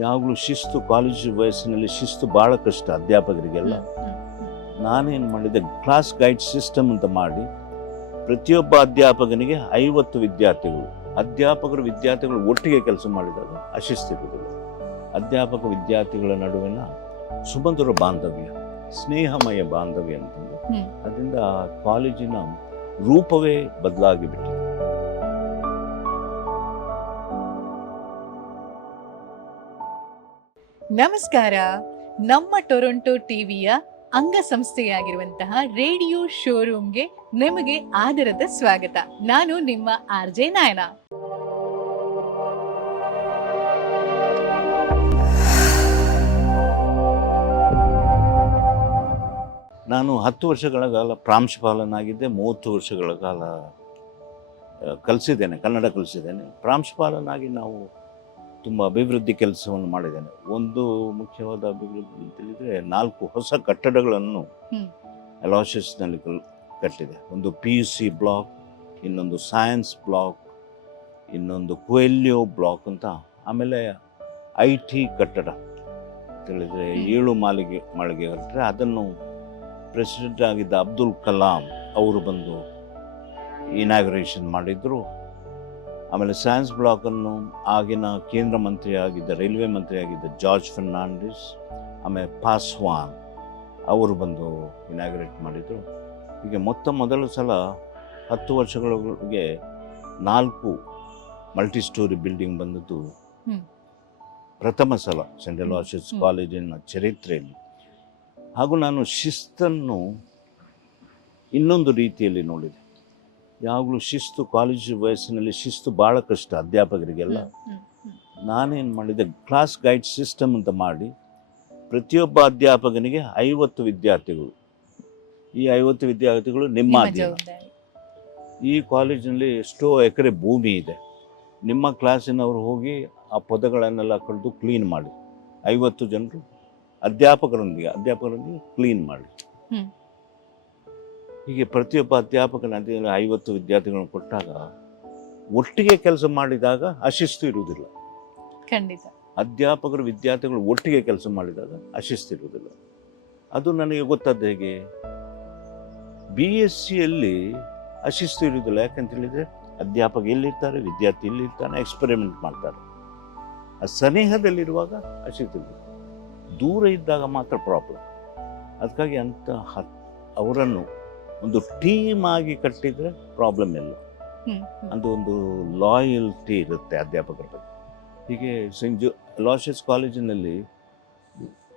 ಯಾವಾಗಲೂ ಶಿಸ್ತು, ಕಾಲೇಜು ವಯಸ್ಸಿನಲ್ಲಿ ಶಿಸ್ತು ಭಾಳ ಕಷ್ಟ ಅಧ್ಯಾಪಕರಿಗೆಲ್ಲ. ನಾನೇನು ಮಾಡಿದೆ, ಕ್ಲಾಸ್ ಗೈಡ್ ಸಿಸ್ಟಮ್ ಅಂತ ಮಾಡಿ ಪ್ರತಿಯೊಬ್ಬ ಅಧ್ಯಾಪಕನಿಗೆ 50 ವಿದ್ಯಾರ್ಥಿಗಳು ಒಟ್ಟಿಗೆ ಕೆಲಸ ಮಾಡಿದಾಗ ಅಶಿಸ್ತಿರುವುದಿಲ್ಲ. ಅಧ್ಯಾಪಕ ವಿದ್ಯಾರ್ಥಿಗಳ ನಡುವಿನ ಸುಮಧುರ ಬಾಂಧವ್ಯ, ಸ್ನೇಹಮಯ ಬಾಂಧವ್ಯ ಅಂತಂದು ಅದರಿಂದ ಕಾಲೇಜಿನ ರೂಪವೇ ಬದಲಾಗಿಬಿಟ್ಟಿದೆ. ನಮಸ್ಕಾರ. ನಮ್ಮ ಟೊರೊಂಟೊ ಟಿವಿಯ ಅಂಗಸಂಸ್ಥೆಯಾಗಿರುವಂತಹ ರೇಡಿಯೋ ಶೋರೂಮ್ಗೆ ನಿಮಗೆ ಆದರದ ಸ್ವಾಗತ. ನಾನು ನಿಮ್ಮ ಆರ್ಜೆ ನಾಯನಾ. ನಾನು 10 ವರ್ಷಗಳ ಕಾಲ ಪ್ರಾಂಶುಪಾಲನಾಗಿದ್ದೆ. 30 ವರ್ಷಗಳ ಕಾಲ ಕಲಿಸಿದ್ದೇನೆ, ಕನ್ನಡ ಕಲಿಸಿದ್ದೇನೆ. ಪ್ರಾಂಶುಪಾಲನಾಗಿ ನಾವು ತುಂಬ ಅಭಿವೃದ್ಧಿ ಕೆಲಸವನ್ನು ಮಾಡಿದ್ದೇನೆ. ಒಂದು ಮುಖ್ಯವಾದ ಅಭಿವೃದ್ಧಿ ಅಂತ ಹೇಳಿದರೆ 4 ಹೊಸ ಕಟ್ಟಡಗಳನ್ನು ಅಲೋಷಿಯಸ್ನಲ್ಲಿ ಕಟ್ಟಿದೆ. ಒಂದು PUC ಬ್ಲಾಕ್, ಇನ್ನೊಂದು ಸೈನ್ಸ್ ಬ್ಲಾಕ್, ಇನ್ನೊಂದು ಕೊಯೆಲ್ಯೋ ಬ್ಲಾಕ್ ಅಂತ. ಆಮೇಲೆ IT ಕಟ್ಟಡ ತಿಳಿದರೆ 7 ಮಾಳಿಗೆ ಕಟ್ಟರೆ ಅದನ್ನು ಪ್ರೆಸಿಡೆಂಟ್ ಆಗಿದ್ದ ಅಬ್ದುಲ್ ಕಲಾಂ ಅವರು ಬಂದು ಇನಾಗ್ರೇಷನ್ ಮಾಡಿದರು. ಆಮೇಲೆ ಸೈನ್ಸ್ ಬ್ಲಾಕನ್ನು ಆಗಿನ ಕೇಂದ್ರ ಮಂತ್ರಿ ಆಗಿದ್ದ, ರೈಲ್ವೆ ಮಂತ್ರಿ ಆಗಿದ್ದ ಜಾರ್ಜ್ ಫರ್ನಾಂಡಿಸ್, ಆಮೇಲೆ ಪಾಸ್ವಾನ್ ಅವರು ಬಂದು ಇನಾಗ್ರೇಟ್ ಮಾಡಿದರು. ಹೀಗೆ ಮೊದಲ ಸಲ 10 ವರ್ಷಗಳಿಗೆ 4 ಮಲ್ಟಿ ಸ್ಟೋರಿ ಬಿಲ್ಡಿಂಗ್ ಬಂದದ್ದು ಪ್ರಥಮ ಸಲ ಸೆಂಟ್ ಅಲೋಷಿಯಸ್ ಕಾಲೇಜಿನ ಚರಿತ್ರೆಯಲ್ಲಿ. ಹಾಗೂ ನಾನು ಶಿಸ್ತನ್ನು ಇನ್ನೊಂದು ರೀತಿಯಲ್ಲಿ ನೋಡಿದೆ. ಯಾವಾಗಲೂ ಶಿಸ್ತು, ಕಾಲೇಜು ವಯಸ್ಸಿನಲ್ಲಿ ಶಿಸ್ತು ಭಾಳ ಕಷ್ಟ ಅಧ್ಯಾಪಕರಿಗೆಲ್ಲ. ನಾನೇನು ಮಾಡಿದೆ, ಕ್ಲಾಸ್ ಗೈಡ್ ಸಿಸ್ಟಮ್ ಅಂತ ಮಾಡಿ ಪ್ರತಿಯೊಬ್ಬ ಅಧ್ಯಾಪಕನಿಗೆ 50 ವಿದ್ಯಾರ್ಥಿಗಳು. ಈ 50 ವಿದ್ಯಾರ್ಥಿಗಳು ನಿಮ್ಮ ಅಧ್ಯಯನ. ಈ ಕಾಲೇಜಿನಲ್ಲಿ ಎಷ್ಟೋ ಎಕರೆ ಭೂಮಿ ಇದೆ. ನಿಮ್ಮ ಕ್ಲಾಸಿನವರು ಹೋಗಿ ಆ ಪದಗಳನ್ನೆಲ್ಲ ಕಳೆದು ಕ್ಲೀನ್ ಮಾಡಿ, 50 ಜನರು ಅಧ್ಯಾಪಕರೊಂದಿಗೆ ಕ್ಲೀನ್ ಮಾಡಿ. ಹೀಗೆ ಪ್ರತಿಯೊಬ್ಬ ಅಧ್ಯಾಪಕನ 50 ವಿದ್ಯಾರ್ಥಿಗಳನ್ನು ಕೊಟ್ಟಾಗ, ಒಟ್ಟಿಗೆ ಕೆಲಸ ಮಾಡಿದಾಗ ಅಶಿಸ್ತು ಇರುವುದಿಲ್ಲ. ಖಂಡಿತ. ಅಧ್ಯಾಪಕರು ವಿದ್ಯಾರ್ಥಿಗಳು ಒಟ್ಟಿಗೆ ಕೆಲಸ ಮಾಡಿದಾಗ ಅಶಿಸ್ತು ಇರುವುದಿಲ್ಲ. ಅದು ನನಗೆ ಗೊತ್ತಾದ ಹೇಗೆ, BScಯಲ್ಲಿ ಅಶಿಸ್ತು ಇರುವುದಿಲ್ಲ. ಯಾಕಂತ ಹೇಳಿದರೆ ಅಧ್ಯಾಪಕ ಎಲ್ಲಿರ್ತಾರೆ, ವಿದ್ಯಾರ್ಥಿ ಎಲ್ಲಿರ್ತಾನೆ, ಎಕ್ಸ್ಪೆರಿಮೆಂಟ್ ಮಾಡ್ತಾರೆ. ಆ ಸನೇಹದಲ್ಲಿರುವಾಗ ಅಶಿಸ್ತು ಇರುವುದಿಲ್ಲ. ದೂರ ಇದ್ದಾಗ ಮಾತ್ರ ಪ್ರಾಬ್ಲಮ್. ಅದಕ್ಕಾಗಿ ಅವರನ್ನು ಒಂದು ಟೀಮ್ ಆಗಿ ಕಟ್ಟಿದರೆ ಪ್ರಾಬ್ಲಮ್ ಇಲ್ಲ. ಅದು ಒಂದು ಲಾಯಲ್ಟಿ ಇರುತ್ತೆ ಅಧ್ಯಾಪಕರ ಬಗ್ಗೆ. ಹೀಗೆ ಸೆಂಟ್ ಅಲೋಷಿಯಸ್ ಕಾಲೇಜಿನಲ್ಲಿ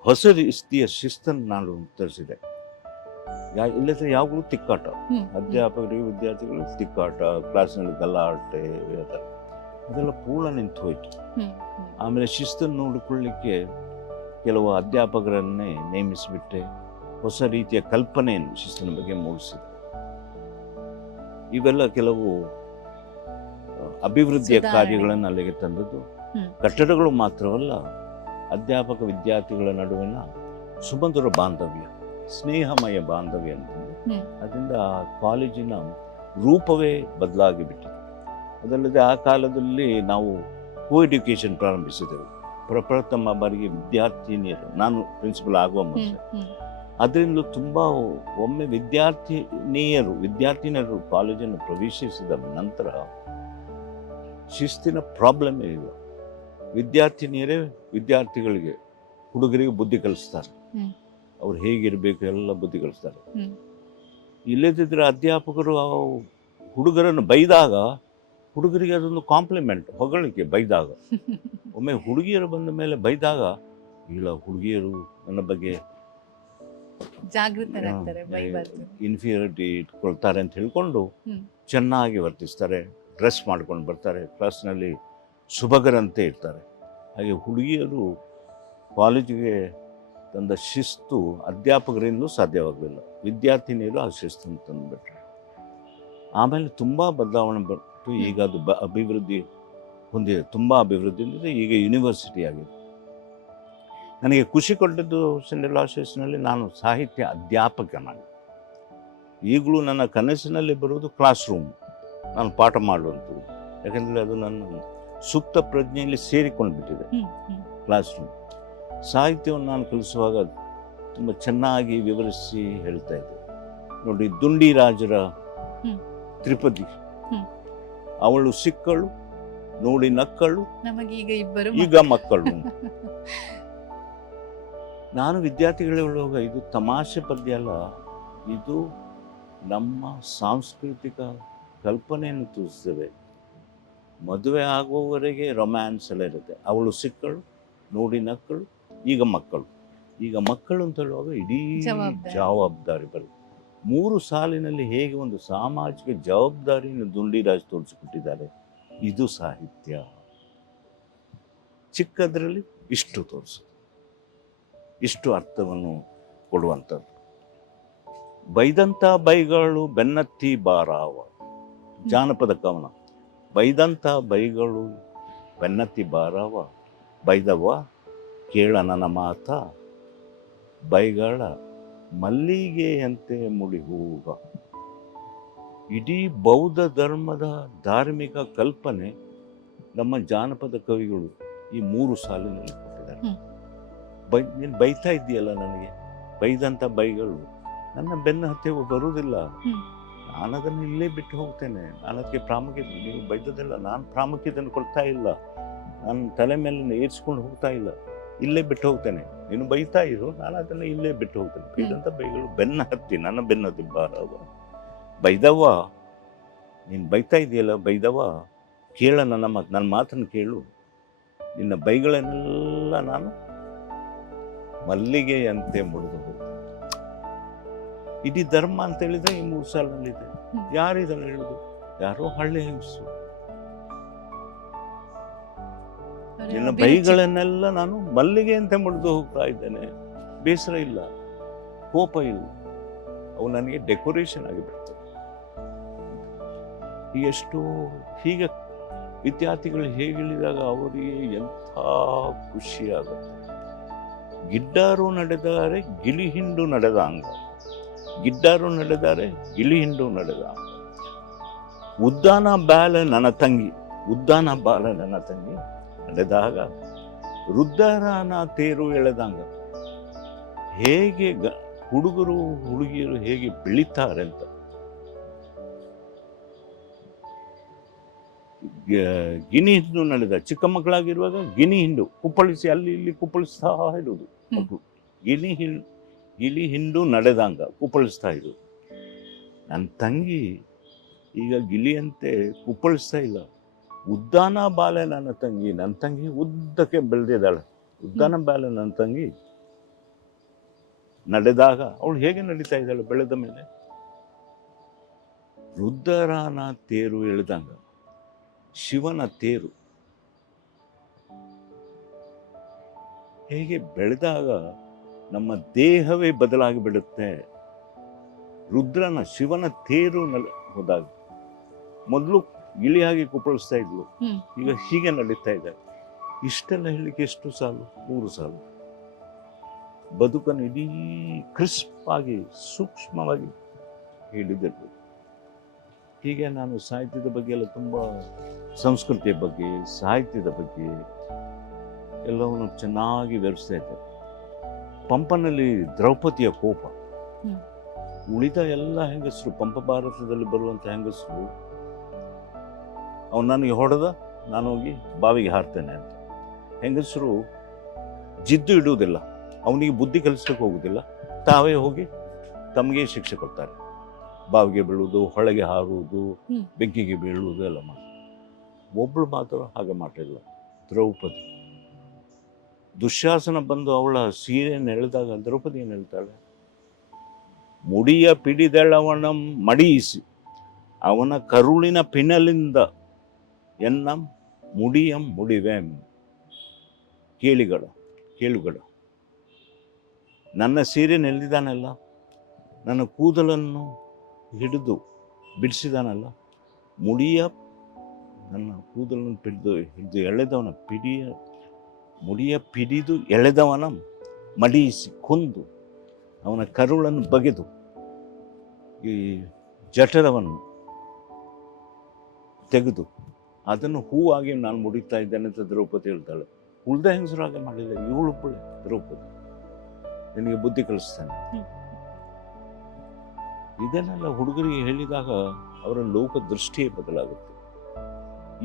ಹೊಸ ರೀತಿಯ ಶಿಸ್ತನ್ನು ನಾನು ತರಿಸಿದೆ. ಇಲ್ಲದ್ರೆ ಯಾವಾಗಲೂ ತಿಕ್ಕಾಟ, ಅಧ್ಯಾಪಕರಿಗೆ ವಿದ್ಯಾರ್ಥಿಗಳು ತಿಕ್ಕಾಟ, ಕ್ಲಾಸ್ನಲ್ಲಿ ಗಲಾಟೆ, ಅದೆಲ್ಲ ಪೂರ್ಣ ನಿಂತು ಹೋಯಿತು. ಆಮೇಲೆ ಶಿಸ್ತನ್ನು ನೋಡಿಕೊಳ್ಳಿಕ್ಕೆ ಕೆಲವು ಅಧ್ಯಾಪಕರನ್ನೇ ನೇಮಿಸಿಬಿಟ್ಟೆ. ಹೊಸ ರೀತಿಯ ಕಲ್ಪನೆಯನ್ನು ಶಿಸ್ತಿನ ಬಗ್ಗೆ ಮೂಡಿಸಿದೆ. ಇವೆಲ್ಲ ಕೆಲವು ಅಭಿವೃದ್ಧಿಯ ಕಾರ್ಯಗಳನ್ನು ಅಲ್ಲಿಗೆ ತಂದದ್ದು. ಕಟ್ಟಡಗಳು ಮಾತ್ರವಲ್ಲ, ಅಧ್ಯಾಪಕ ವಿದ್ಯಾರ್ಥಿಗಳ ನಡುವಿನ ಸುಮಧುರ ಬಾಂಧವ್ಯ, ಸ್ನೇಹಮಯ ಬಾಂಧವ್ಯ ಅಂತಂದು ಅದರಿಂದ ಕಾಲೇಜಿನ ರೂಪವೇ ಬದಲಾಗಿಬಿಟ್ಟಿದೆ. ಅದಲ್ಲದೆ ಆ ಕಾಲದಲ್ಲಿ ನಾವು ಕೋ ಎಡ್ಯುಕೇಷನ್ ಪ್ರಾರಂಭಿಸಿದೆವು. ಪ್ರಪ್ರಥಮ ಬಾರಿಗೆ ವಿದ್ಯಾರ್ಥಿನಿಯರು, ನಾನು ಪ್ರಿನ್ಸಿಪಲ್ ಆಗುವ ಮುಂಚೆ, ಅದರಿಂದ ತುಂಬ ಒಮ್ಮೆ ವಿದ್ಯಾರ್ಥಿನಿಯರು ಕಾಲೇಜನ್ನು ಪ್ರವೇಶಿಸಿದ ನಂತರ ಶಿಸ್ತಿನ ಪ್ರಾಬ್ಲಮೇ ಇಲ್ಲ. ವಿದ್ಯಾರ್ಥಿನಿಯರೇ ವಿದ್ಯಾರ್ಥಿಗಳಿಗೆ, ಹುಡುಗರಿಗೆ ಬುದ್ಧಿ ಕಲಿಸ್ತಾರೆ. ಅವ್ರು ಹೇಗಿರಬೇಕು ಎಲ್ಲ ಬುದ್ಧಿ ಕಲಿಸ್ತಾರೆ. ಇಲ್ಲದಿದ್ದರೆ ಅಧ್ಯಾಪಕರು ಹುಡುಗರನ್ನು ಬೈದಾಗ ಹುಡುಗರಿಗೆ ಅದೊಂದು ಕಾಂಪ್ಲಿಮೆಂಟ್, ಹೊಗಳಿಕೆ. ಬೈದಾಗ ಒಮ್ಮೆ ಹುಡುಗಿಯರು ಬಂದ ಮೇಲೆ ಬೈದಾಗ, ಇಲ್ಲ ಹುಡುಗಿಯರು ನನ್ನ ಬಗ್ಗೆ ಇನ್ಫೀರಿಯಾರಿಟಿ ಇಟ್ಕೊಳ್ತಾರೆ ಅಂತ ಹೇಳ್ಕೊಂಡು ಚೆನ್ನಾಗಿ ವರ್ತಿಸ್ತಾರೆ, ಡ್ರೆಸ್ ಮಾಡ್ಕೊಂಡು ಬರ್ತಾರೆ, ಕ್ಲಾಸ್ನಲ್ಲಿ ಶುಭಗರಂತೆ ಇರ್ತಾರೆ. ಹಾಗೆ ಹುಡುಗಿಯರು ಕಾಲೇಜಿಗೆ ತಂದ ಶಿಸ್ತು ಅಧ್ಯಾಪಕರಿಂದಲೂ ಸಾಧ್ಯವಾಗಲಿಲ್ಲ. ವಿದ್ಯಾರ್ಥಿನಿಯರು ಆ ಶಿಸ್ತನ್ನು ತಂದುಬಿಟ್ರೆ ಆಮೇಲೆ ತುಂಬ ಬದಲಾವಣೆ ಬಂತು. ಈಗ ಅದು ಅಭಿವೃದ್ಧಿ ಹೊಂದಿದೆ, ತುಂಬ ಅಭಿವೃದ್ಧಿ ಹೊಂದಿದೆ. ಈಗ ಯೂನಿವರ್ಸಿಟಿ ಆಗಿದೆ. ನನಗೆ ಖುಷಿ ಕೊಟ್ಟದ್ದು ಸೆಂಟ್ ಅಲೋಷಿಯಸ್ನಲ್ಲಿ ನಾನು ಸಾಹಿತ್ಯ ಅಧ್ಯಾಪಕನಾಗಿ. ಈಗಲೂ ನನ್ನ ಕನಸಿನಲ್ಲಿ ಬರುವುದು ಕ್ಲಾಸ್ ರೂಮ್, ನಾನು ಪಾಠ ಮಾಡುವಂಥದ್ದು. ಯಾಕೆಂದರೆ ಅದು ನನ್ನ ಸುಪ್ತ ಪ್ರಜ್ಞೆಯಲ್ಲಿ ಸೇರಿಕೊಂಡು ಬಿಟ್ಟಿದೆ. Class room. ಸಾಹಿತ್ಯವನ್ನು ನಾನು ಕಲಿಸುವಾಗ ತುಂಬ ಚೆನ್ನಾಗಿ ವಿವರಿಸಿ ಹೇಳ್ತಾ ಇದ್ದೆ. ನೋಡಿ, ದುಂಡಿರಾಜರ ಹ್ಮ್. ತ್ರಿಪದಿ, ಹ್ಮ್. ಅವಳು ಸಿಕ್ಕಳು ನೋಡಿ ನಕ್ಕಳು ನಮಗೀಗ ಇಬ್ಬರು ಈಗ ಮಕ್ಕಳು. ನಾನು ವಿದ್ಯಾರ್ಥಿಗಳು ಹೇಳುವಾಗ ಇದು ತಮಾಷೆ ಪದ್ಯ ಅಲ್ಲ, ಇದು ನಮ್ಮ ಸಾಂಸ್ಕೃತಿಕ ಕಲ್ಪನೆಯನ್ನು ತಿಳಿಸ್ತೇವೆ. ಮದುವೆ ಆಗುವವರೆಗೆ ರೊಮ್ಯಾನ್ಸ್ ಎಲ್ಲ ಇರುತ್ತೆ. ಅವಳು ಸಿಕ್ಕಳು ನೋಡಿ ನಕ್ಕಳು ಈಗ ಮಕ್ಕಳು. ಈಗ ಮಕ್ಕಳು ಅಂತ ಹೇಳುವಾಗ ಇಡೀ ಜವಾಬ್ದಾರಿ ಬರುತ್ತೆ. 3 ಸಾಲಿನಲ್ಲಿ ಹೇಗೆ ಒಂದು ಸಾಮಾಜಿಕ ಜವಾಬ್ದಾರಿಯನ್ನು ದುಂಡಿರಾಜ್ ತೋರಿಸಿಕೊಟ್ಟಿದ್ದಾರೆ. ಇದು ಸಾಹಿತ್ಯ. ಚಿಕ್ಕದ್ರಲ್ಲಿ ಇಷ್ಟು ತೋರಿಸೋದು, ಇಷ್ಟು ಅರ್ಥವನ್ನು ಕೊಡುವಂಥದ್ದು. ಬೈದಂಥ ಬೈಗಳು ಬೆನ್ನತ್ತಿ ಬಾರಾವ, ಜಾನಪದ ಕವನ. ಬೈದಂಥ ಬೈಗಳು ಬೆನ್ನತ್ತಿ ಬಾರಾವ, ಬೈದವ್ವ ಕೇಳ ನನ್ನ ಮಾತ, ಬೈಗಳ ಮಲ್ಲಿಗೆಯಂತೆ ಮುಡಿ ಹೂವ. ಇಡೀ ಬೌದ್ಧ ಧರ್ಮದ ಧಾರ್ಮಿಕ ಕಲ್ಪನೆ ನಮ್ಮ ಜಾನಪದ ಕವಿಗಳು ಈ 3 ಸಾಲಿನಲ್ಲಿ ಕೊಟ್ಟಿದ್ದಾರೆ. ನೀನು ಬೈತಾ ಇದ್ದೀಯಲ್ಲ, ನನಗೆ ಬೈದಂಥ ಬೈಗಳು ನನ್ನ ಬೆನ್ನ ಹತ್ಯೆ ಬರುವುದಿಲ್ಲ. ನಾನು ಅದನ್ನು ಇಲ್ಲೇ ಬಿಟ್ಟು ಹೋಗ್ತೇನೆ. ನಾನು ಅದಕ್ಕೆ ಪ್ರಾಮುಖ್ಯತೆ, ನೀವು ಬೈದದಲ್ಲ, ನಾನು ಪ್ರಾಮುಖ್ಯತೆಯನ್ನು ಕೊಡ್ತಾ ಇಲ್ಲ. ನಾನು ತಲೆ ಮೇಲೆ ಏರಿಸ್ಕೊಂಡು ಹೋಗ್ತಾ ಇಲ್ಲ, ಇಲ್ಲೇ ಬಿಟ್ಟು ಹೋಗ್ತೇನೆ. ನೀನು ಬೈತಾ ಇರು, ನಾನು ಅದನ್ನು ಇಲ್ಲೇ ಬಿಟ್ಟು ಹೋಗ್ತೇನೆ. ಬೈದಂಥ ಬೈಗಳು ಬೆನ್ನ ಹತ್ತಿ ನನ್ನ ಬೆನ್ನ ಹತ್ತಿ ಬಾರವ, ಬೈದವ್ವ ನೀನು ಬೈತಾ ಇದೆಯಲ್ಲ, ಬೈದವ್ವ ಕೇಳ ನನ್ನ ಮಾತನ್ನು ಕೇಳು, ನಿನ್ನ ಬೈಗಳನ್ನೆಲ್ಲ ನಾನು ಮಲ್ಲಿಗೆಯಂತೆ ಮುಡಿದು ಹೋಗ್ತೇನೆ. ಇಡೀ ಧರ್ಮ ಅಂತ ಹೇಳಿದ್ರೆ ಈ 3 ಸಾಲಿನಲ್ಲಿದೆ. ಯಾರಿದನ್ನು ಹೇಳುದು? ಯಾರೋ ಹಳ್ಳಿ ಹೆಂಗಸು. ನಿನ್ನ ಬೈಗಳನ್ನೆಲ್ಲ ನಾನು ಮಲ್ಲಿಗೆಯಂತೆ ಮುಡಿದು ಹೋಗ್ತಾ ಇದ್ದೇನೆ. ಬೇಸರ ಇಲ್ಲ, ಕೋಪ ಇಲ್ಲ, ಅವು ನನಗೆ ಡೆಕೋರೇಷನ್ ಆಗಿಬಿಡ್ತವೆ. ಎಷ್ಟು ಹೀಗೆ ವಿದ್ಯಾರ್ಥಿಗಳು ಹೇಗೆ ಹೇಳಿದಾಗ ಅವರಿಗೆ ಎಂಥ ಖುಷಿಯಾಗುತ್ತೆ. ಗಿಡ್ಡಾರು ನಡೆದಾರೆ ಗಿಳಿ ಹಿಂಡು ನಡೆದಾಂಗ, ಗಿಡ್ಡಾರು ನಡೆದಾರೆ ಗಿಳಿ ಹಿಂಡು ನಡೆದಾಂಗ. ಉದ್ದಾನ ಬಾಲ ನನ್ನ ತಂಗಿ, ಉದ್ದಾನ ಬಾಲ ನನ್ನ ತಂಗಿ ನಡೆದಾಗ ವೃದ್ಧರಾನ ತೇರು ಎಳೆದಂಗ. ಹೇಗೆ ಹುಡುಗರು ಹುಡುಗಿಯರು ಹೇಗೆ ಬೆಳೀತಾರೆ ಅಂತ. ಗಿನಿ ಹಿಂಡು ನಡೆದ, ಚಿಕ್ಕ ಮಕ್ಕಳಾಗಿರುವಾಗ ಗಿನಿ ಹಿಂಡು ಕುಪ್ಪಳಿಸಿ ಅಲ್ಲಿ ಇಲ್ಲಿ ಕುಪ್ಪಳಿಸ್ತಾ ಇರುವುದು ಮಕ್ಕಳು. ಗಿಳಿ ಹಿಂಡು ನಡೆದಂಗ ಕುಪ್ಪಳಿಸ್ತಾ ಇರುವುದು. ನನ್ನ ತಂಗಿ ಈಗ ಗಿಳಿಯಂತೆ ಕುಪ್ಪಳಿಸ್ತಾ ಇಲ್ಲ. ಉದ್ದಾನ ಬಾಲೆ ನನ್ನ ತಂಗಿ, ನನ್ನ ತಂಗಿ ಉದ್ದಕ್ಕೆ ಬೆಳೆದಿದ್ದಾಳೆ. ಉದ್ದಾನ ಬಾಲೆ ನನ್ನ ತಂಗಿ ನಡೆದಾಗ ಅವಳು ಹೇಗೆ ನಡೀತಾ ಇದ್ದಾಳೆ ಬೆಳೆದ ಮೇಲೆ? ವೃದ್ಧರಾನ ತೇರು ಎಳೆದಂಗ, ಶಿವನ ತೇರು ಹೇಗೆ ಬೆಳೆದಾಗ ನಮ್ಮ ದೇಹವೇ ಬದಲಾಗಿ ಬಿಡುತ್ತೆ. ರುದ್ರನ ಶಿವನ ತೇರು ಹೋದಾಗ ಮೊದಲು ಗಿಳಿಯಾಗಿ ಕುಪ್ಪಳಿಸ್ತಾ ಇದ್ಲು, ಈಗ ಹೀಗೆ ನಡೀತಾ ಇದ್ದಾರೆ. ಇಷ್ಟೆಲ್ಲ ಹೇಳಲಿಕ್ಕೆ ಎಷ್ಟು ಸಾಲು? 3 ಸಾಲು. ಬದುಕನ್ನು ಇಡೀ ಕ್ರಿಸ್ಪ್ ಆಗಿ ಸೂಕ್ಷ್ಮವಾಗಿ ಹೇಳಿದರು. ಹೀಗೆ ನಾನು ಸಾಹಿತ್ಯದ ಬಗ್ಗೆ ಎಲ್ಲ ತುಂಬ, ಸಂಸ್ಕೃತಿಯ ಬಗ್ಗೆ, ಸಾಹಿತ್ಯದ ಬಗ್ಗೆ ಎಲ್ಲವನ್ನು ಚೆನ್ನಾಗಿ ವಿವರಿಸ್ತಾ ಇದ್ದೆ. ಪಂಪನಲ್ಲಿ ದ್ರೌಪದಿಯ ಕೋಪ, ಉಳಿದ ಎಲ್ಲ ಹೆಂಗಸರು, ಪಂಪ ಭಾರತದಲ್ಲಿ ಬರುವಂಥ ಹೆಂಗಸರು, ಅವನು ನನಗೆ ಹೊಡೆದ, ನಾನು ಹೋಗಿ ಬಾವಿಗೆ ಹಾರ್ತೇನೆ ಅಂತ. ಹೆಂಗಸರು ಜಿದ್ದು ಇಡುವುದಿಲ್ಲ, ಅವನಿಗೆ ಬುದ್ಧಿ ಕಲಿಸ್ಲಿಕ್ಕೆ ಹೋಗುವುದಿಲ್ಲ, ತಾವೇ ಹೋಗಿ ತಮಗೆ ಶಿಕ್ಷೆ ಕೊಡ್ತಾರೆ. ಬಾವಿಗೆ ಬೀಳುವುದು, ಹೊಳೆಗೆ ಹಾರುವುದು, ಬೆಂಕಿಗೆ ಬೀಳುವುದು ಎಲ್ಲ ಮಾಡಿ. ಒಬ್ಬಳು ಮಾತ್ರ ಹಾಗೆ ಮಾಡಲಿಲ್ಲ, ದ್ರೌಪದಿ. ದುಶ್ಯಾಸನ ಬಂದು ಅವಳ ಸೀರೆಯನ್ನು ಎಳೆದಾಗ ದ್ರೌಪದಿ ಏನು ಹೇಳ್ತಾಳೆ? ಮುಡಿಯ ಪಿಡಿದೆಳವನ ಮಡಿಯಿಸಿ ಅವನ ಕರುಳಿನ ಪಿನಲಿಂದ ಎನ್ನ ಮುಡಿಯಂ ಮುಡಿವೆಂ. ಕೇಳುಗಡ, ನನ್ನ ಸೀರೆ ನೆಲೆದಿದ್ದಾನಲ್ಲ, ನನ್ನ ಕೂದಲನ್ನು ಹಿಡಿದು ಬಿಡಿಸಿದಾನಲ್ಲ, ನನ್ನ ಕೂದಲನ್ನು ಹಿಡಿದು ಎಳೆದವನ ಮುಡಿಯ ಪಿಡಿದು ಎಳೆದವನ ಮಡಿಯಿಸಿ ಕೊಂದು ಅವನ ಕರುಳನ್ನು ಬಗೆದು ಈ ಜಠರವನ್ನು ತೆಗೆದು ಅದನ್ನು ಹೂವಾಗಿ ನಾನು ಮುಡಿತಾ ಇದ್ದೇನೆ ಅಂತ ದ್ರೌಪದಿ ಹೇಳ್ತಾಳೆ. ಉಳ್ದ ಹೆಂಗಸರಾಗೆ ಮಾಡಿಲ್ಲ, ಇವಳು ಒಬ್ಬಳೆ ದ್ರೌಪದಿ ನಿನಗೆ ಬುದ್ಧಿ ಕಲಿಸ್ತಾನೆ. ಇದನ್ನೆಲ್ಲ ಹುಡುಗರಿಗೆ ಹೇಳಿದಾಗ ಅವರ ಲೋಕ ದೃಷ್ಟಿಯೇ ಬದಲಾಗುತ್ತೆ.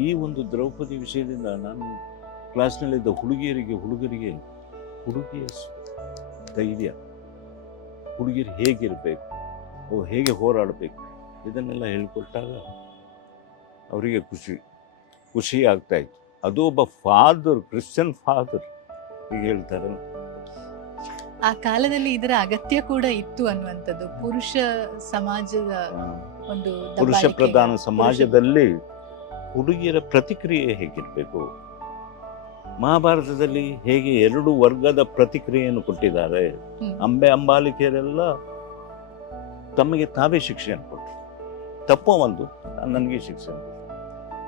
ಈ ಒಂದು ದ್ರೌಪದಿ ವಿಷಯದಿಂದ ನಾನು ಕ್ಲಾಸ್ನಲ್ಲಿದ್ದ ಹುಡುಗಿಯರಿಗೆ ಹುಡುಗಿಯ ಧೈರ್ಯ, ಹುಡುಗಿಯರು ಹೇಗಿರಬೇಕು, ಹೇಗೆ ಹೋರಾಡಬೇಕು, ಇದನ್ನೆಲ್ಲ ಹೇಳಿಕೊಟ್ಟಾಗ ಅವರಿಗೆ ಖುಷಿ ಆಗ್ತಾ ಇತ್ತು. ಅದು ಒಬ್ಬ ಫಾದರ್, ಕ್ರಿಶ್ಚಿಯನ್ ಫಾದರ್ ಈಗ ಹೇಳ್ತಾರೆ. ಆ ಕಾಲದಲ್ಲಿ ಇದರ ಅಗತ್ಯ ಕೂಡ ಇತ್ತು ಅನ್ನುವಂಥದ್ದು. ಪುರುಷ ಸಮಾಜದ ಒಂದು ಪುರುಷ ಪ್ರಧಾನ ಸಮಾಜದಲ್ಲಿ ಹುಡುಗಿಯರ ಪ್ರತಿಕ್ರಿಯೆ ಹೇಗಿರಬೇಕು, ಮಹಾಭಾರತದಲ್ಲಿ ಹೇಗೆ 2 ವರ್ಗದ ಪ್ರತಿಕ್ರಿಯೆಯನ್ನು ಕೊಟ್ಟಿದ್ದಾರೆ. ಅಂಬಾಲಿಕೆಯರೆಲ್ಲ ತಮಗೆ ತಾವೇ ಶಿಕ್ಷೆಯನ್ನು ಕೊಟ್ಟರು. ತಪ್ಪು ಒಂದು, ನನಗೆ ಶಿಕ್ಷೆ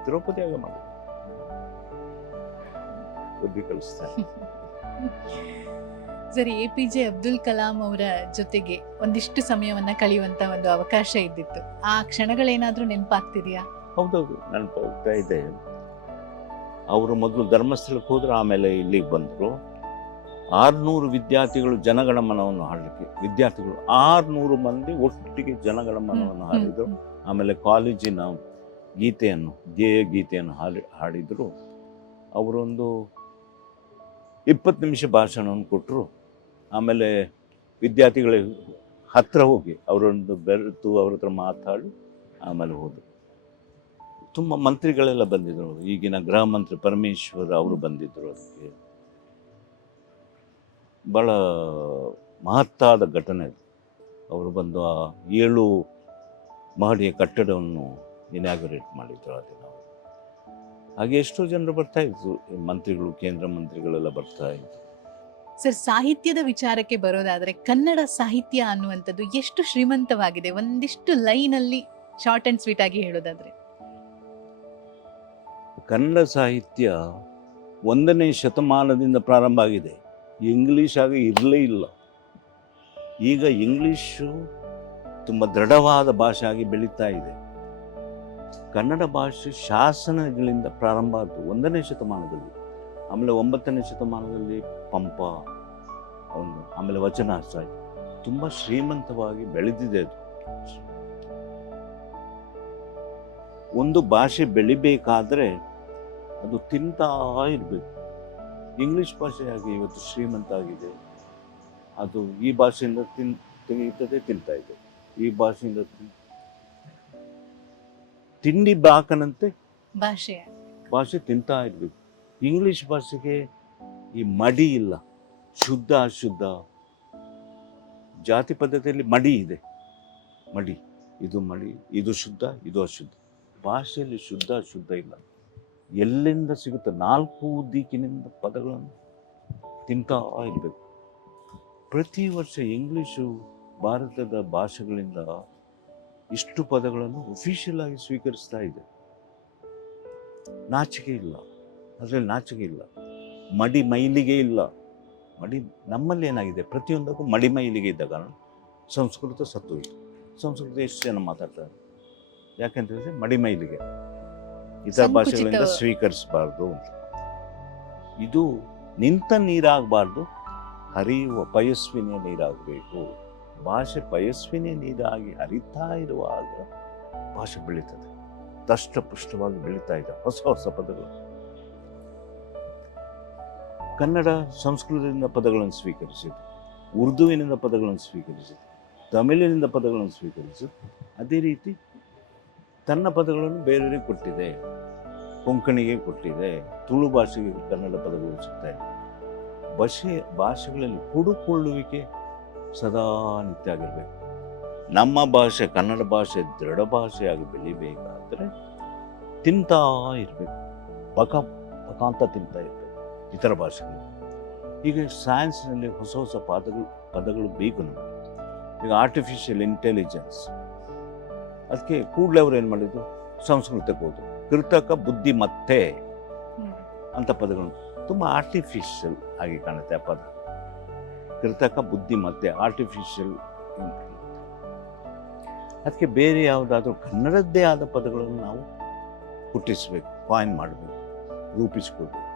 ದ್ರೌಪದಿ ಆಗ ಮಾಡಿ ಬುದ್ಧಿ ಕಲಿಸ್ತಾರೆ. ಸರಿ, APJ ಅಬ್ದುಲ್ ಕಲಾಂ ಅವರ ಜೊತೆಗೆ ಒಂದಿಷ್ಟು ಸಮಯವನ್ನ ಕಳೆಯುವಂತ ಒಂದು ಅವಕಾಶ ಇದ್ದಿತ್ತು. ಆ ಕ್ಷಣಗಳೇನಾದ್ರೂ ನೆನಪಾಗ್ತಿದೆಯಾ? ಹೌದೌದು, ನೆನಪಾಗ್ತಾ ಇದೆ. ಅವರು ಮೊದಲು ಧರ್ಮಸ್ಥಳಕ್ಕೆ ಹೋದ್ರು, ಆಮೇಲೆ ಇಲ್ಲಿಗೆ ಬಂದರು. 600 ವಿದ್ಯಾರ್ಥಿಗಳು ಜನಗಣಮನವನ್ನು ಹಾಡಲಿಕ್ಕೆ, ವಿದ್ಯಾರ್ಥಿಗಳು 600 ಮಂದಿ ಒಟ್ಟಿಗೆ ಜನಗಣಮನವನ್ನು ಹಾಡಿದರು. ಆಮೇಲೆ ಕಾಲೇಜಿನ ಗೀತೆಯನ್ನು, ಧ್ಯೇಯ ಗೀತೆಯನ್ನು ಹಾಡಿದರು. ಅವರೊಂದು 20 ನಿಮಿಷ ಭಾಷಣವನ್ನು ಕೊಟ್ಟರು. ಆಮೇಲೆ ವಿದ್ಯಾರ್ಥಿಗಳ ಹತ್ರ ಹೋಗಿ ಅವರೊಂದು ಬೆರೆತು ಅವ್ರ ಹತ್ರ ಮಾತಾಡಿ ಆಮೇಲೆ ಹೋದರು. ತುಂಬ ಮಂತ್ರಿಗಳೆಲ್ಲ ಬಂದಿದ್ದರು. ಈಗಿನ ಗೃಹ ಮಂತ್ರಿ ಪರಮೇಶ್ವರ್ ಅವರು ಬಂದಿದ್ದರು. ಅದಕ್ಕೆ ಭಾಳ ಮಹತ್ತಾದ ಘಟನೆ ಅದು. ಅವರು ಬಂದು ಆ 7 ಮಹಡಿಯ ಕಟ್ಟಡವನ್ನು ಇನಾಗ್ಯುರೇಟ್ ಮಾಡಿದ್ರು ಆ ದಿನ. ಹಾಗೆ ಎಷ್ಟೋ ಜನರು ಬರ್ತಾ ಇದ್ರು, ಮಂತ್ರಿಗಳು, ಕೇಂದ್ರ ಮಂತ್ರಿಗಳೆಲ್ಲ ಬರ್ತಾ ಇದ್ರು. ಸರ್, ಸಾಹಿತ್ಯದ ವಿಚಾರಕ್ಕೆ ಬರೋದಾದ್ರೆ ಕನ್ನಡ ಸಾಹಿತ್ಯ ಅನ್ನುವಂಥದ್ದು ಎಷ್ಟು ಶ್ರೀಮಂತವಾಗಿದೆ, ಒಂದಿಷ್ಟು ಲೈನಲ್ಲಿ ಶಾರ್ಟ್ ಅಂಡ್ ಸ್ವೀಟ್ ಆಗಿ ಹೇಳೋದಾದ್ರೆ? ಕನ್ನಡ ಸಾಹಿತ್ಯ 1ನೇ ಶತಮಾನದಿಂದ ಪ್ರಾರಂಭ ಆಗಿದೆ. ಇಂಗ್ಲೀಷ್ ಆಗಿ ಇರಲೇ ಇಲ್ಲ. ಈಗ ಇಂಗ್ಲೀಷು ತುಂಬ ದೃಢವಾದ ಭಾಷೆ ಆಗಿ ಬೆಳೀತಾ ಇದೆ. ಕನ್ನಡ ಭಾಷೆ ಶಾಸನಗಳಿಂದ ಪ್ರಾರಂಭ ಆಯಿತು 1ನೇ ಶತಮಾನದಲ್ಲಿ. ಆಮೇಲೆ 9ನೇ ಶತಮಾನದಲ್ಲಿ ಪಂಪ, ಆಮೇಲೆ ವಚನ ಸಾಹಿತ್ಯ ತುಂಬ ಶ್ರೀಮಂತವಾಗಿ ಬೆಳೆದಿದೆ. ಅದು ಒಂದು ಭಾಷೆ ಬೆಳಿಬೇಕಾದ್ರೆ ಅದು ತಿಂತಾ ಇರಬೇಕು. ಇಂಗ್ಲೀಷ್ ಭಾಷೆ ಹಾಗೆ ಇವತ್ತು ಶ್ರೀಮಂತ ಆಗಿದೆ. ಅದು ಈ ಭಾಷೆಯಿಂದ ತೆಗೆಯುತ್ತದೆ, ತಿಂತಾ ಇದೆ. ಈ ಭಾಷೆಯಿಂದ ತಿಂಡಿ ಬಾಕನಂತೆ ಭಾಷೆ ತಿಂತಾ ಇರಬೇಕು. ಇಂಗ್ಲೀಷ್ ಭಾಷೆಗೆ ಈ ಮಡಿ ಇಲ್ಲ, ಶುದ್ಧ ಅಶುದ್ಧ. ಜಾತಿ ಪದ್ಧತಿಯಲ್ಲಿ ಮಡಿ ಇದೆ. ಮಡಿ, ಇದು ಮಡಿ, ಇದು ಶುದ್ಧ, ಇದು ಅಶುದ್ಧ. ಭಾಷೆಯಲ್ಲಿ ಶುದ್ಧ ಅಶುದ್ಧ ಇಲ್ಲ. ಎಲ್ಲಿಂದ ಸಿಗುತ್ತೆ? 4 ದಿಕ್ಕಿನಿಂದ ಪದಗಳನ್ನು ತಿಂತಾ ಇರಬೇಕು. ಪ್ರತಿ ವರ್ಷ ಇಂಗ್ಲೀಷು ಭಾರತದ ಭಾಷೆಗಳಿಂದ ಇಷ್ಟು ಪದಗಳನ್ನು ಒಫಿಷಿಯಲ್ ಆಗಿ ಸ್ವೀಕರಿಸ್ತಾ ಇದೆ. ನಾಚಿಕೆ ಇಲ್ಲ, ಅದರಲ್ಲಿ ನಾಚಿಕೆ ಇಲ್ಲ. ಮಡಿ ಮೈಲಿಗೆ ಇಲ್ಲ. ಮಡಿ ನಮ್ಮಲ್ಲಿ ಏನಾಗಿದೆ, ಪ್ರತಿಯೊಂದಕ್ಕೂ ಮಡಿ ಮೈಲಿಗೆ ಇದ್ದ ಕಾರಣ ಸಂಸ್ಕೃತ ಸತ್ತೋಯಿತು. ಸಂಸ್ಕೃತ ಎಷ್ಟು ಜನ ಮಾತಾಡ್ತಾರೆ? ಯಾಕೆಂತ ಹೇಳಿದ್ರೆ ಮಡಿ ಮೈಲಿಗೆ, ಇತರ ಭಾಷೆಗಳಿಂದ ಸ್ವೀಕರಿಸಬಾರ್ದು ಅಂತ. ಇದು ನಿಂತ ನೀರಾಗಬಾರ್ದು, ಹರಿಯುವ ಪಯಸ್ವಿನಿಯ ನೀರಾಗಬೇಕು. ಭಾಷೆ ಪಯಸ್ವಿನಿಯ ನೀರಾಗಿ ಹರಿತಾ ಇರುವಾಗ ಭಾಷೆ ಬೆಳೀತದೆ, ದಷ್ಟಪುಷ್ಟವಾಗಿ ಬೆಳೀತಾ ಇದೆ. ಹೊಸ ಹೊಸ ಪದಗಳು. ಕನ್ನಡ ಸಂಸ್ಕೃತದಿಂದ ಪದಗಳನ್ನು ಸ್ವೀಕರಿಸಿತು, ಉರ್ದುವಿನಿಂದ ಪದಗಳನ್ನು ಸ್ವೀಕರಿಸಿತು, ತಮಿಳಿನಿಂದ ಪದಗಳನ್ನು ಸ್ವೀಕರಿಸಿತು. ಅದೇ ರೀತಿ ತನ್ನ ಪದಗಳನ್ನು ಬೇರೆಯವರಿಗೆ ಕೊಟ್ಟಿದೆ. ಕೊಂಕಣಿಗೆ ಕೊಟ್ಟಿದೆ, ತುಳು ಭಾಷೆಗೆ ಕನ್ನಡ ಪದಗಳು ಸಿಗ್ತಾ ಇದೆ. ಭಾಷೆಗಳಲ್ಲಿ ಹುಡುಕೊಳ್ಳುವಿಕೆ ಸದಾ ನಿತ್ಯ ಆಗಿರಬೇಕು. ನಮ್ಮ ಭಾಷೆ, ಕನ್ನಡ ಭಾಷೆ ದೃಢ ಭಾಷೆಯಾಗಿ ಬೆಳಿಬೇಕಾದ್ರೆ ತಿಂತಾ ಇರಬೇಕು, ಬಕ ಅಂತ ತಿಂತಾ ಇರಬೇಕು ಇತರ ಭಾಷೆಗಳು. ಈಗ ಸೈನ್ಸ್ನಲ್ಲಿ ಹೊಸ ಹೊಸ ಪದಗಳು ಬೇಕು ನಮಗೆ. ಈಗ ಆರ್ಟಿಫಿಷಿಯಲ್ ಇಂಟೆಲಿಜೆನ್ಸ್, ಅದಕ್ಕೆ ಕೂಡಲೇ ಅವ್ರು ಏನು ಮಾಡಿದ್ರು, ಸಂಸ್ಕೃತಕ್ಕೆ ಹೋದ್ರು. ಕೃತಕ ಬುದ್ಧಿಮತ್ತೆ ಅಂತ ಪದಗಳು ತುಂಬ ಆರ್ಟಿಫಿಷಿಯಲ್ ಆಗಿ ಕಾಣುತ್ತೆ ಆ ಪದ. ಕೃತಕ ಬುದ್ಧಿಮತ್ತೆ, ಆರ್ಟಿಫಿಷಿಯಲ್. ಅದಕ್ಕೆ ಬೇರೆ ಯಾವುದಾದ್ರೂ ಕನ್ನಡದ್ದೇ ಆದ ಪದಗಳನ್ನು ನಾವು ಹುಟ್ಟಿಸ್ಬೇಕು, ಕಾಯಿನ್ ಮಾಡಬೇಕು, ರೂಪಿಸ್ಕೊಳ್ಬೇಕು.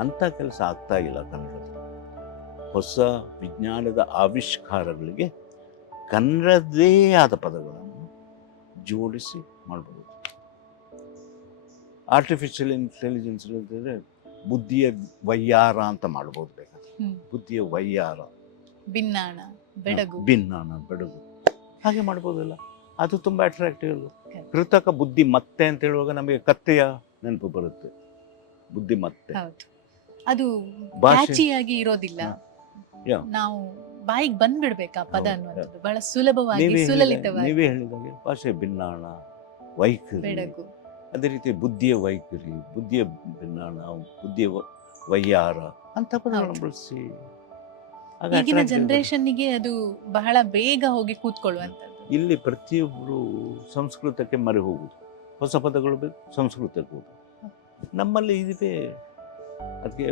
ಅಂಥ ಕೆಲಸ ಆಗ್ತಾ ಇಲ್ಲ ಕನ್ನಡದಲ್ಲಿ. ಹೊಸ ವಿಜ್ಞಾನದ ಆವಿಷ್ಕಾರಗಳಿಗೆ ಕನ್ನಡದೇ ಆದ ಪದಗಳನ್ನು ಜೋಡಿಸಿ ಮಾಡಬಹುದು. ಆರ್ಟಿಫಿಷಿಯಲ್ ಇಂಟೆಲಿಜೆನ್ಸ್ ಹೇಳಿದ್ರೆ ಬುದ್ಧಿಯ ವಯ್ಯಾರ ಅಂತ ಮಾಡ್ಬೋದು ಬೇಕಾದ್ರೆ. ಬುದ್ಧಿಯ ವಯ್ಯಾರ, ಭಿನ್ನಾಣ, ಬೆಡಗು, ಭಿನ್ನಾಣ, ಬೆಡಗು ಹಾಗೆ ಮಾಡ್ಬೋದಲ್ಲ. ಅದು ತುಂಬ ಅಟ್ರಾಕ್ಟಿವ್. ಕೃತಕ ಬುದ್ಧಿ ಮತ್ತೆ ಅಂತ ಹೇಳುವಾಗ ನಮಗೆ ಕತ್ತೆಯ ನೆನಪು ಬರುತ್ತೆ. ಬುದ್ಧಿ ಮತ್ತೆ ಅದು ಭಾಷೆ ಕ್ಯಾಚಿಯಾಗಿ ಇರೋದಿಲ್ಲ. ನಾವು ಬಾಯಿಗೆ ಬಂದ್ಬಿಡ್ಬೇಕು ಆ ಪದ ಅನ್ನುವಂಥದ್ದು ಬಹಳ ಸುಲಭವಾಗಿ, ಸುಲಲಿತವಾಗಿ. ನೀವೇ ಹೇಳಿದಾಗೆ ಭಾಷೆ ಭಿನ್ನಾಣ, ವೈಖರಿ, ಬೆಡಗು, ಅದೇ ರೀತಿ ಬುದ್ಧಿಯ ವೈಖರಿ, ಬುದ್ಧಿಯ ಭಿನ್ನಾಣ, ಬುದ್ಧಿಯ ವಯ್ಯಾರ ಅಂತ ಪದಗಳನ್ನು ಬಳಸಿ. ಈಗಿನ ಜನರೇಷನ್ನಿಗೆ ಅದು ಬಹಳ ಬೇಗ ಹೋಗಿ ಕೂತ್ಕೊಳ್ಳುವಂಥದ್ದು. ಇಲ್ಲಿ ಪ್ರತಿಯೊಬ್ಬರು ಸಂಸ್ಕೃತಕ್ಕೆ ಮರೆ ಹೋಗುದು, ಹೊಸ ಪದಗಳು ಬೇಕು, ಸಂಸ್ಕೃತಕ್ಕೆ ಹೋಗುದು. ನಮ್ಮಲ್ಲಿ ಇದಿದೆ. ಅದಕ್ಕೆ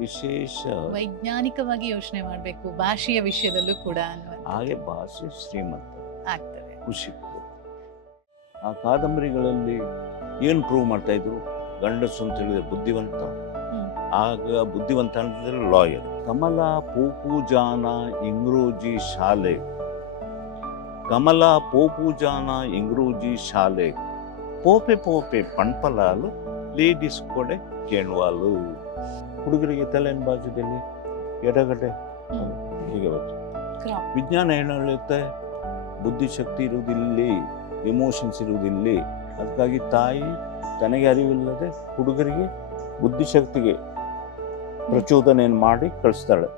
ವಿಶೇಷ ವೈಜ್ಞಾನಿಕವಾಗಿ ಯೋಚನೆ ಮಾಡಬೇಕು ಭಾಷೆಯ ವಿಷಯದಲ್ಲೂ ಕೂಡ ಅನ್ನುವಂಥದ್ದು. ಹಾಗೆ ಭಾಷೆ ಶ್ರೀಮಂತ ಆಗ್ತದೆ. ಖುಷಿ. ಆ ಕಾದಂಬರಿಗಳಲ್ಲಿ ಏನು ಪ್ರೂವ್ ಮಾಡ್ತಾ ಇದ್ರು? ಗಂಡಸು ಅಂತ ಹೇಳಿದ್ರೆ ಬುದ್ಧಿವಂತ, ಆಗ ಬುದ್ಧಿವಂತ ಅಂತಂದ್ರೆ ಲಾಯರ್. ಕಮಲ ಪೋಪೂಜಾನ ಇಂಗ್ರೋಜಿ ಶಾಲೆ, ಕಮಲ ಪೋಪೂಜಾನ ಇಂಗ್ರೋಜಿ ಶಾಲೆ, ಪೋಪೆ ಪೋಪೆ ಪಣ್ಪಲಾಲು ಲೇಡೀಸ್ ಕೊಡೆ ಕೇಳುವಾಲು. ಹುಡುಗರಿಗೆ ತಲೆನ ಬಾಜುದಲ್ಲಿ ಎಡಗಡೆ ಹೀಗೆ ಬರ್ತದೆ. ವಿಜ್ಞಾನ ಏನು ಹೇಳುತ್ತೆ? ಬುದ್ಧಿಶಕ್ತಿ ಇರುವುದಿಲ್ಲಿ, ಎಮೋಷನ್ಸ್ ಇರುವುದಿಲ್ಲಿ. ಅದಕ್ಕಾಗಿ ತಾಯಿ ತನಗೆ ಅರಿವಿಲ್ಲದೆ ಹುಡುಗರಿಗೆ ಬುದ್ಧಿಶಕ್ತಿಗೆ ಪ್ರಚೋದನೆಯನ್ನು ಮಾಡಿ ಕಳಿಸ್ತಾಳೆ.